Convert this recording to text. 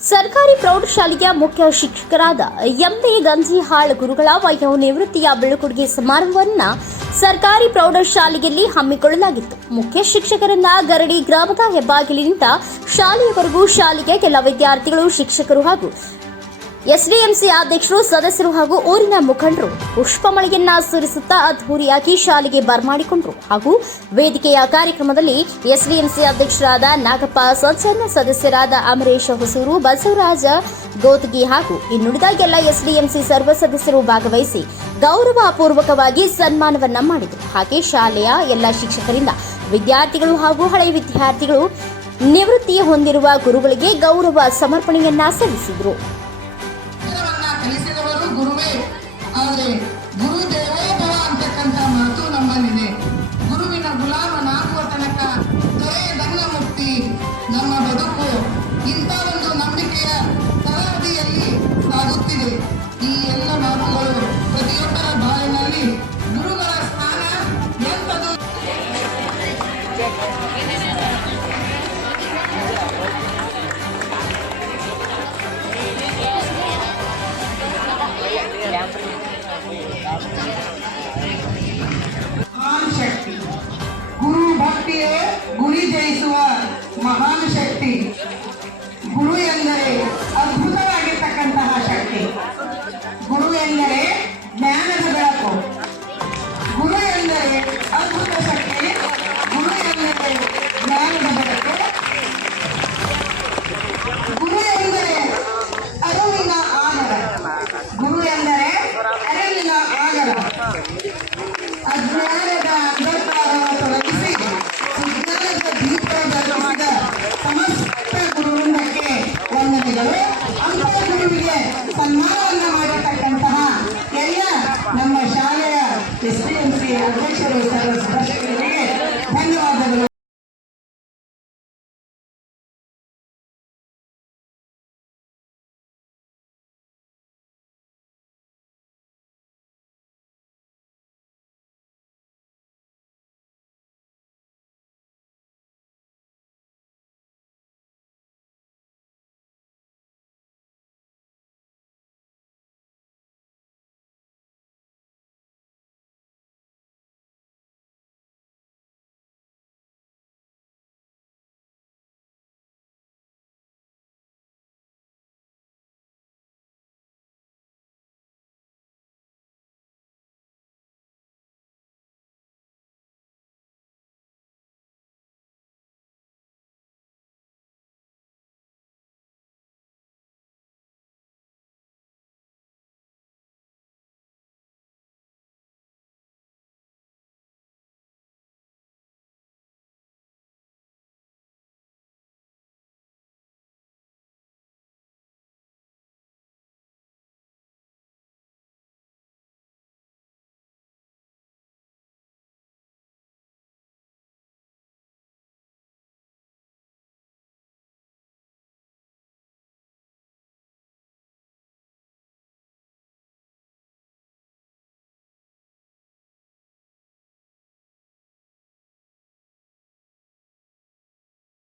ಸರ್ಕಾರಿ ಪ್ರೌಢಶಾಲೆಯ ಮುಖ್ಯ ಶಿಕ್ಷಕರಾದ ಎಂಪಿ ಗಂಜಿಹಾಳ್ ಗುರುಗಳ ವಯೋನಿವೃತ್ತಿಯ ಬೀಳ್ಕೊಡುಗೆ ಸಮಾರಂಭವನ್ನು ಸರ್ಕಾರಿ ಪ್ರೌಢಶಾಲೆಯಲ್ಲಿ ಹಮ್ಮಿಕೊಳ್ಳಲಾಗಿತ್ತು. ಮುಖ್ಯ ಶಿಕ್ಷಕರನ್ನ ಗರಡಿ ಗ್ರಾಮದ ಹೆಬ್ಬಾಗಿಲಿನಿಂದ ಶಾಲೆಯವರೆಗೂ ಶಾಲೆಯ ಎಲ್ಲ ವಿದ್ಯಾರ್ಥಿಗಳು, ಶಿಕ್ಷಕರು ಹಾಗೂ ಎಸ್ಡಿಎಂಸಿ ಅಧ್ಯಕ್ಷರು, ಸದಸ್ಯರು ಹಾಗೂ ಊರಿನ ಮುಖಂಡರು ಪುಷ್ಪಮಳೆಯನ್ನ ಸುರಿಸುತ್ತಾ ಅದ್ಧೂರಿಯಾಗಿ ಶಾಲೆಗೆ ಬರಮಾಡಿಕೊಂಡರು. ಹಾಗೂ ವೇದಿಕೆಯ ಕಾರ್ಯಕ್ರಮದಲ್ಲಿ ಎಸ್ಡಿಎಂಸಿ ಅಧ್ಯಕ್ಷರಾದ ನಾಗಪ್ಪ ಸಂಚನ್, ಸದಸ್ಯರಾದ ಅಮರೇಶ್ ಹೊಸೂರು, ಬಸವರಾಜ ಗೋತಗಿ ಹಾಗೂ ಇನ್ನುಳಿದ ಎಲ್ಲ ಎಸ್ಡಿಎಂಸಿ ಸರ್ವ ಸದಸ್ಯರು ಭಾಗವಹಿಸಿ ಗೌರವಪೂರ್ವಕವಾಗಿ ಸನ್ಮಾನವನ್ನ ಮಾಡಿದರು. ಹಾಗೆ ಶಾಲೆಯ ಎಲ್ಲ ಶಿಕ್ಷಕರಿಂದ ವಿದ್ಯಾರ್ಥಿಗಳು ಹಾಗೂ ಹಳೆಯ ವಿದ್ಯಾರ್ಥಿಗಳು ನಿವೃತ್ತಿ ಹೊಂದಿರುವ ಗುರುಗಳಿಗೆ ಗೌರವ ಸಮರ್ಪಣೆಯನ್ನ ಸಲ್ಲಿಸಿದರು. ಕಲಿಸಿದವರು ಗುರುವೇ, ಆದರೆ ಗುರು ದೇವೋಭವ ಅಂತಕ್ಕಂಥ ಮಾತು ನಮ್ಮಲ್ಲಿದೆ. ಗುರುವಿನ ಗುಲಾಮನಾಗುವ ತನಕ ದೊರೆಯದಲ್ಲ ಮುಕ್ತಿ ನಮ್ಮ ಬದುಕು. ಇಂಥ ಒಂದು ನಂಬಿಕೆಯ ತರಹದಿಯಲ್ಲಿ ಸಾಗುತ್ತಿದೆ. ಈ ಎಲ್ಲ ಮಾತುಗಳು ಪ್ರತಿಯೊಬ್ಬರ ಬಾಳಿನಲ್ಲಿ ಗುರುಗಳ ಸ್ಥಾನ ಎಂಥದು. ಮಹಾನ್ ಶಕ್ತಿ ಗುರು ಭಕ್ತಿಯೇ ಗುರಿ ಜಯಿಸುವ ಮಹಾನ್ ಶಕ್ತಿ. ಗುರು ಎಂದರೆ ಅದ್ಭುತವಾಗಿರ್ತಕ್ಕಂತಹ ಶಕ್ತಿ. ಗುರು ಎಂದರೆ ಜ್ಞಾನದ ಬೆಳಕು. ಗುರು ಎಂದರೆ ಅದ್ಭುತ ಶಕ್ತಿ. ಗುರು ಎಂದರೆ ಜ್ಞಾನದ ಬೆಳಕು. ಗುರು ಎಂದರೆ ಅರಿವಿನ ಆಗರ. ಗುರು ಎಂದರೆ ಅರಿವಿನ ಆಗರ. ಅಜ್ಞಾನದ ಅಂಧಕಾರವನ್ನು ತೊಲಗಿಸಿ ಸುಜ್ಞಾನದ ದೀಪ ಬೆಳಗಿಸಿದ ಸಮಸ್ತ ಗುರುವೃಂದಕ್ಕೆ ವಂದನೆಗಳು. ಅಂತಹ ಗುರುವಿಗೆ ಸನ್ಮಾನವನ್ನು ಮಾಡಿರ್ತಕ್ಕಂತಹ ಎಲ್ಲ ನಮ್ಮ ಶಾಲೆಯ ಎಸ್ಡಿಎಂಸಿ ಅಧ್ಯಕ್ಷರು,